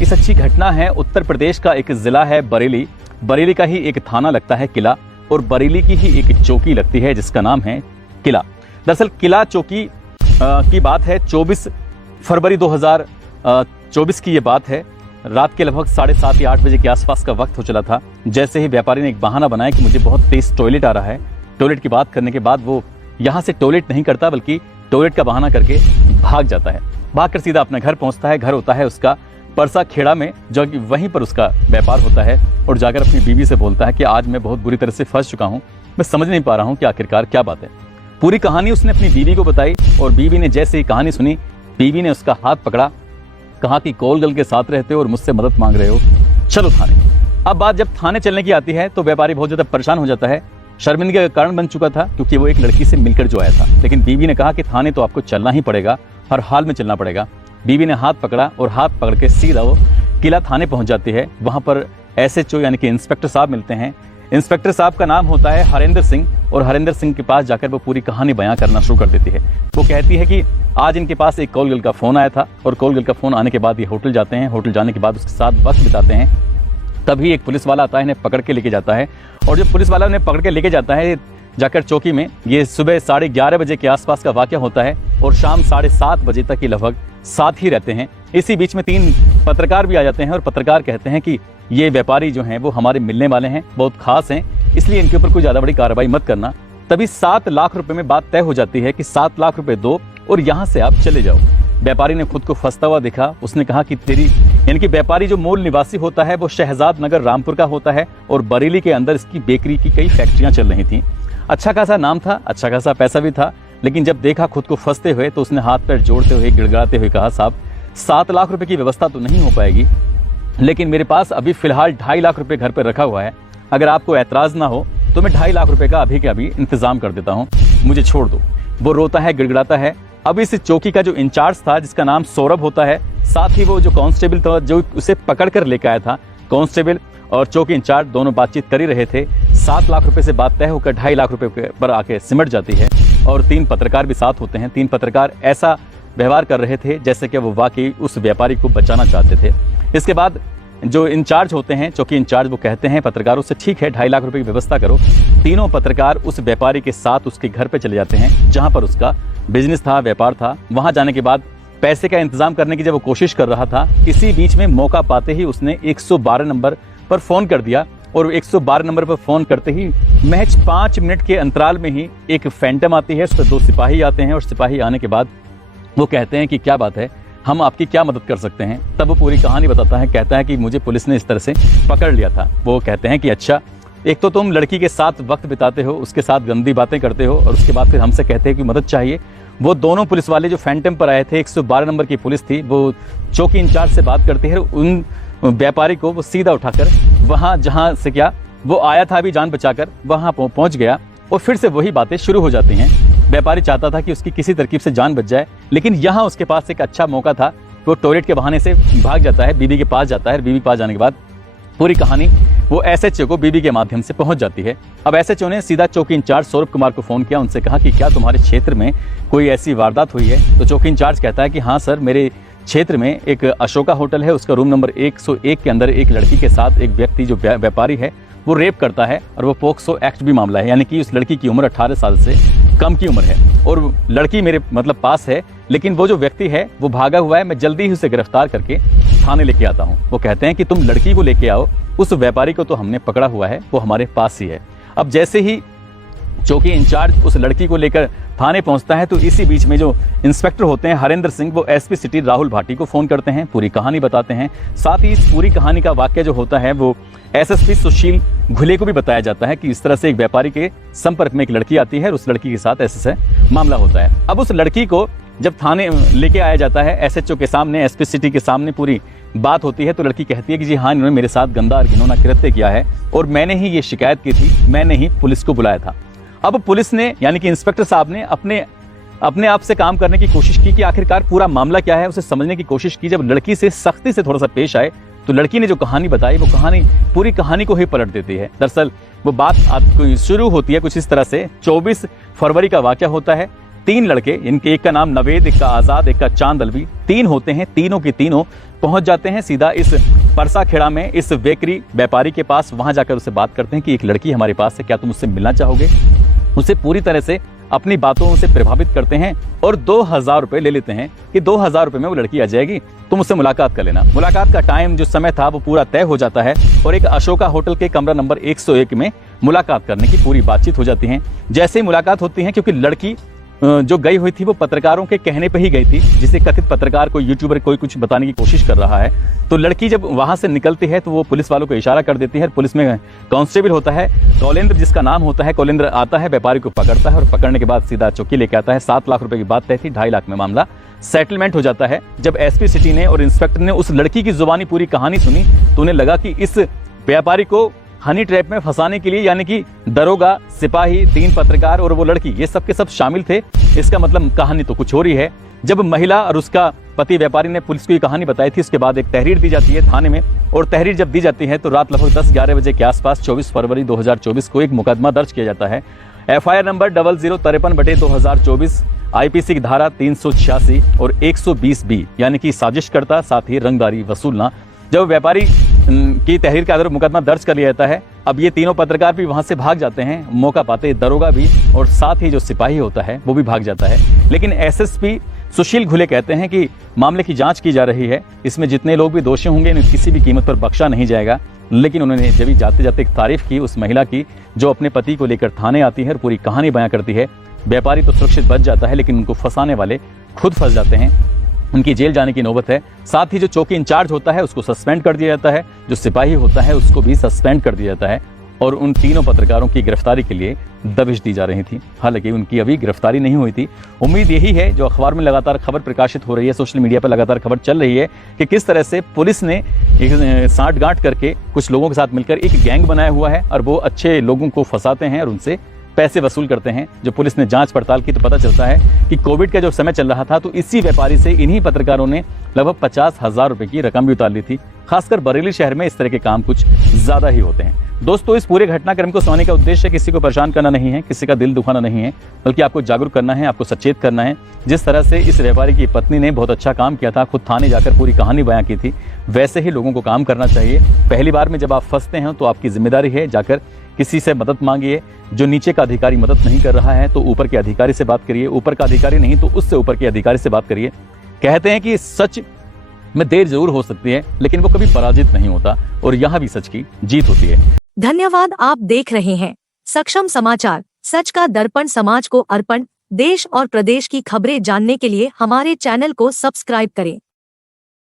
ये सच्ची घटना है। उत्तर प्रदेश का एक जिला है बरेली, बरेली का ही एक थाना लगता है किला, और बरेली की ही एक चौकी लगती है जिसका नाम है किला। दरअसल किला चौकी की बात है 24 फरवरी 2024 की ये बात है। रात के लगभग 7:30 या 8 बजे के आसपास का वक्त हो चला था। जैसे ही व्यापारी ने एक बहाना बनाया कि मुझे बहुत तेज टॉयलेट आ रहा है, टॉयलेट की बात करने के बाद वो यहाँ से टॉयलेट नहीं करता बल्कि टॉयलेट का बहाना करके भाग जाता है। भागकर सीधा अपने घर पहुँचता है। घर होता है उसका परसा खेड़ा में, जो कि वहीं पर उसका व्यापार होता है, और जाकर अपनी बीवी से बोलता है कि आज मैं बहुत बुरी तरह से फंस चुका हूँ, मैं समझ नहीं पा रहा हूँ कि आखिरकार क्या बात है। पूरी कहानी उसने अपनी बीवी को बताई, और बीवी ने जैसे ही कहानी सुनी, बीवी ने उसका हाथ पकड़ा, कहा कि कॉल गर्ल के साथ रहते हो और मुझसे मदद मांग रहे हो, चलो थाने। अब बात जब थाने चलने की आती है तो व्यापारी बहुत ज्यादा परेशान हो जाता है। शर्मिंदगी का कारण बन चुका था क्योंकि वो एक लड़की से मिलकर जो आया था, लेकिन बीवी ने कहा कि थाने तो आपको चलना ही पड़ेगा, हर हाल में चलना पड़ेगा। बीवी ने हाथ पकड़ा और हाथ पकड़ के सीधा वो किला थाने पहुंच जाती है। वहां पर SHO यानी कि इंस्पेक्टर साहब मिलते हैं। इंस्पेक्टर साहब का नाम होता है हरेंद्र सिंह, और हरेंद्र सिंह के पास जाकर वो पूरी कहानी बयां करना शुरू कर देती है। वो कहती है कि आज इनके पास एक कॉल गर्ल का फोन आया था, और कॉल गर्ल का फोन आने के बाद ये होटल जाते हैं। होटल जाने के बाद उसके साथ वक्त बिताते हैं। तभी एक पुलिस वाला आता है, इन्हें पकड़ के लेके जाता है, और जब पुलिस वाला उन्हें पकड़ के लेके जाता है जाकर चौकी में, ये सुबह 11:30 बजे के आसपास का वाकया होता है, और शाम 7:30 बजे तक ये लगभग साथ ही रहते हैं। इसी बीच में 3 पत्रकार भी आ जाते हैं, और पत्रकार कहते हैं कि ये व्यापारी जो हैं वो हमारे मिलने वाले हैं, बहुत खास हैं, इसलिए इनके ऊपर कोई ज़्यादा बड़ी कार्रवाई मत करना। तभी 7 लाख रुपए में बात तय हो जाती है कि 7 लाख रुपए दो और यहाँ से आप चले जाओ। व्यापारी ने खुद को फंसता हुआ देखा। उसने कहा कि तेरी, यानी कि व्यापारी जो मूल निवासी होता है वो शहजाद नगर रामपुर का होता है, और बरेली के अंदर इसकी बेकरी की कई फैक्ट्रियां चल रही थीं। अच्छा खासा नाम था, अच्छा खासा पैसा भी था, लेकिन जब देखा खुद को फंसते हुए तो उसने हाथ पैर जोड़ते हुए गिड़गिड़ाते हुए कहा, साहब 7 लाख रुपए की व्यवस्था तो नहीं हो पाएगी, लेकिन मेरे पास अभी फिलहाल 2.5 लाख रुपए घर पर रखा हुआ है। अगर आपको ऐतराज ना हो तो मैं 2.5 लाख रुपए का अभी के अभी इंतजाम कर देता हूँ, मुझे छोड़ दो। वो रोता है, गिड़गिड़ाता है। अब इस चौकी का जो इंचार्ज था, जिसका नाम सौरभ होता है, साथ ही वो जो कांस्टेबल था जो उसे पकड़ कर लेकर आया था, कांस्टेबल और चौकी इंचार्ज दोनों बातचीत कर ही रहे थे। 7 लाख रुपए से बात तय होकर 2.5 लाख रुपए पर आके सिमट जाती है, और 3 पत्रकार भी साथ होते हैं। 3 पत्रकार ऐसा व्यवहार कर रहे थे जैसे कि वो वाकई उस व्यापारी को बचाना चाहते थे। इसके बाद जो इंचार्ज होते हैं, चौकी इंचार्ज, वो कहते हैं पत्रकारों से, ठीक है 2.5 लाख रुपए की व्यवस्था करो। तीनों पत्रकार उस व्यापारी के साथ उसके घर पे चले जाते हैं जहां पर उसका बिजनेस था, व्यापार था। वहां जाने के बाद पैसे का इंतजाम करने की जब वो कोशिश कर रहा था, इसी बीच में मौका पाते ही उसने 112 नंबर पर फोन कर दिया, और 112 नंबर पर फोन करते ही महज 5 मिनट के अंतराल में ही एक फैंटम आती है। उस पर 2 सिपाही आते हैं, और सिपाही आने के बाद वो कहते हैं कि क्या बात है, हम आपकी क्या मदद कर सकते हैं। तब वो पूरी कहानी बताता है। कहता है कि मुझे पुलिस ने इस तरह से पकड़ लिया था। वो कहते हैं कि अच्छा, एक तो तुम लड़की के साथ वक्त बिताते हो, उसके साथ गंदी बातें करते हो, और उसके बाद फिर हमसे कहते हैं कि मदद चाहिए। वो दोनों पुलिस वाले जो फैंटम पर आए थे, 112 नंबर की पुलिस थी, वो चौकी इंचार्ज से बात करती है। उन व्यापारी को वो सीधा उठाकर वहाँ जहाँ से क्या वो आया था अभी जान बचाकर, वहाँ पहुँच गया, और फिर से वही बातें शुरू हो जाती हैं। व्यापारी चाहता था कि उसकी किसी तरकीब से जान बच जाए, लेकिन यहाँ उसके पास एक अच्छा मौका था। वो टॉयलेट के बहाने से भाग जाता है, बीबी के पास जाता है। बीबी के पास जाने के बाद पूरी कहानी वो SHO को बीबी के माध्यम से पहुंच जाती है। अब SHO ने सीधा चौकी इंचार्ज सौरभ कुमार को फोन किया। उनसे कहा कि क्या तुम्हारे क्षेत्र में कोई ऐसी वारदात हुई है। तो चौकी इंचार्ज कहता है कि हाँ सर, मेरे क्षेत्र में एक अशोका होटल है, उसका रूम नंबर 101 के अंदर एक लड़की के साथ एक व्यक्ति जो व्यापारी है वो रेप करता है, और वो पोक्सो एक्ट भी मामला है, यानी कि उस लड़की की उम्र 18 साल से कम की उम्र है, और लड़की मेरे पास है, लेकिन वो जो व्यक्ति है वो भागा हुआ है। मैं जल्दी ही उसे गिरफ्तार करके थाने लेके आता हूँ। वो कहते हैं कि तुम लड़की को लेके आओ, उस व्यापारी को तो हमने पकड़ा हुआ है, वो हमारे पास ही है। अब जैसे ही चौकी इंचार्ज उस लड़की को लेकर थाने पहुंचता है, तो इसी बीच में जो इंस्पेक्टर होते हैं हरेंद्र सिंह, वो SP सिटी राहुल भाटी को फोन करते हैं, पूरी कहानी बताते हैं। साथ ही इस पूरी कहानी का वाक्य जो होता है वो SSP सुशील घुले को भी बताया जाता है कि इस तरह से एक व्यापारी के संपर्क में एक लड़की आती है, और उस लड़की के साथ ऐसे मामला होता है। अब उस लड़की को जब थाने लेके आया जाता है, SHO के सामने, SP सिटी के सामने पूरी बात होती है, तो लड़की कहती है कि जी हाँ, इन्होंने मेरे साथ गंदा और घिनौना कृत्य किया है, और मैंने ही ये शिकायत की थी, मैंने ही पुलिस को बुलाया था। अब पुलिस ने, यानी कि इंस्पेक्टर साहब ने अपने आप से काम करने की कोशिश की कि आखिरकार पूरा मामला क्या है, उसे समझने की कोशिश की। जब लड़की से सख्ती से थोड़ा सा पेश आए, तो लड़की ने जो कहानी बताई, वो कहानी पूरी कहानी को ही पलट देती है। दरअसल वो बात आपको शुरू होती है कुछ इस तरह से। 24 फरवरी का वाकया होता है। 3 लड़के, इनके एक का नाम नवेद, एक का आजाद, एक का चांद अलवी, 3 होते हैं। तीनों के तीनों पहुंच जाते हैं सीधा इस परसा खेड़ा में इस बेकरी व्यापारी के पास। वहां जाकर उससे बात करते हैं कि एक लड़की हमारे पास है, क्या तुम उससे मिलना चाहोगे। उसे पूरी तरह से अपनी बातों से प्रभावित करते हैं और 2000 रुपए ले लेते हैं कि 2000 रुपए में वो लड़की आ जाएगी, तुम उससे मुलाकात कर लेना। मुलाकात का टाइम जो समय था वो पूरा तय हो जाता है और एक अशोका होटल के कमरा नंबर 101 में मुलाकात करने की पूरी बातचीत हो जाती है। जैसे ही मुलाकात होती है, क्योंकि लड़की जो गई हुई थी वो पत्रकारों के कहने पे ही गई थी, जिसे कथित पत्रकार कोई यूट्यूबर कोई कुछ बताने की कोशिश कर रहा है, तो लड़की जब वहां से निकलती है तो वो पुलिस वालों को इशारा कर देती है। पुलिस में कांस्टेबल होता है कौलेंद्र, जिसका नाम होता है कौलेंद्र, आता है, व्यापारी को पकड़ता है और पकड़ने के बाद सीधा चौकी लेके आता है। 7 लाख रुपए की बात तय थी, 2.5 लाख में मामला सेटलमेंट हो जाता है। जब एसपी सिटी ने और इंस्पेक्टर ने उस लड़की की जुबानी पूरी कहानी सुनी तो उन्हें लगा कि इस व्यापारी को हनी ट्रैप में फंसाने के लिए, यानी कि दरोगा, सिपाही, 3 पत्रकार और वो लड़की, ये सब के सब शामिल थे। इसका मतलब कहानी तो कुछ हो रही है। जब महिला और उसका पति व्यापारी ने पुलिस को ये कहानी बताई थी, उसके बाद एक तहरीर दी जाती है थाने में, और तहरीर जब दी जाती है तो रात लगभग 10-11 बजे के आसपास 24 फरवरी 2024 को एक मुकदमा दर्ज किया जाता है। FIR नंबर 0053/2024, IPC की धारा 386 और 120B, यानी कि साजिशकर्ता, साथ ही रंगदारी वसूलना। जब व्यापारी की तहरीर के आधार पर मुकदमा दर्ज कर लिया जाता है, अब ये तीनों पत्रकार भी वहां से भाग जाते हैं, मौका पाते दरोगा भी और साथ ही जो सिपाही होता है वो भी भाग जाता है। लेकिन SSP सुशील घुले कहते हैं कि मामले की जांच की जा रही है, इसमें जितने लोग भी दोषी होंगे इन्हें किसी भी कीमत पर बख्शा नहीं जाएगा। लेकिन उन्होंने जब जाते जाते एक तारीफ की उस महिला की जो अपने पति को लेकर थाने आती है और पूरी कहानी बयां करती है। व्यापारी तो सुरक्षित बच जाता है, लेकिन उनको फंसाने वाले खुद फंस जाते हैं, उनकी जेल जाने की नौबत है। साथ ही जो चौकी इंचार्ज होता है उसको सस्पेंड कर दिया जाता है, जो सिपाही होता है उसको भी सस्पेंड कर दिया जाता है और उन तीनों पत्रकारों की गिरफ्तारी के लिए दबिश दी जा रही थी। हालांकि उनकी अभी गिरफ्तारी नहीं हुई थी। उम्मीद यही है, जो अखबार में लगातार खबर प्रकाशित हो रही है, सोशल मीडिया पर लगातार खबर चल रही है कि किस तरह से पुलिस ने एक सांठगांठ करके कुछ लोगों के साथ मिलकर एक गैंग बनाया हुआ है और वो अच्छे लोगों को फंसाते हैं और उनसे पैसे वसूल करते हैं। जो पुलिस ने जांच पड़ताल की तो पता चलता है कि कोविड का जो समय चल रहा था तो इसी व्यापारी से इन्हीं पत्रकारों ने लगभग 50,000 रुपए की रकम भी उतार ली थी। खासकर बरेली शहर में इस तरह के काम कुछ ज्यादा ही होते हैं। दोस्तों, इस पूरे घटनाक्रम को सुनाने का उद्देश्य किसी को परेशान करना नहीं है, किसी का दिल दुखाना नहीं है, बल्कि आपको जागरूक करना है, आपको सचेत करना है। जिस तरह से इस व्यापारी की पत्नी ने बहुत अच्छा काम किया था, खुद थाने जाकर पूरी कहानी बयां की थी, वैसे ही लोगों को काम करना चाहिए। पहली बार में जब आप फंसते हैं तो आपकी जिम्मेदारी है जाकर किसी से मदद मांगिए। जो नीचे का अधिकारी मदद नहीं कर रहा है तो ऊपर के अधिकारी से बात करिए, ऊपर का अधिकारी नहीं तो उससे ऊपर के अधिकारी से बात करिए। कहते हैं कि सच में देर जरूर हो सकती है, लेकिन वो कभी पराजित नहीं होता और यहाँ भी सच की जीत होती है। धन्यवाद। आप देख रहे हैं सक्षम समाचार, सच का दर्पण, समाज को अर्पण। देश और प्रदेश की खबरें जानने के लिए हमारे चैनल को सब्सक्राइब करें।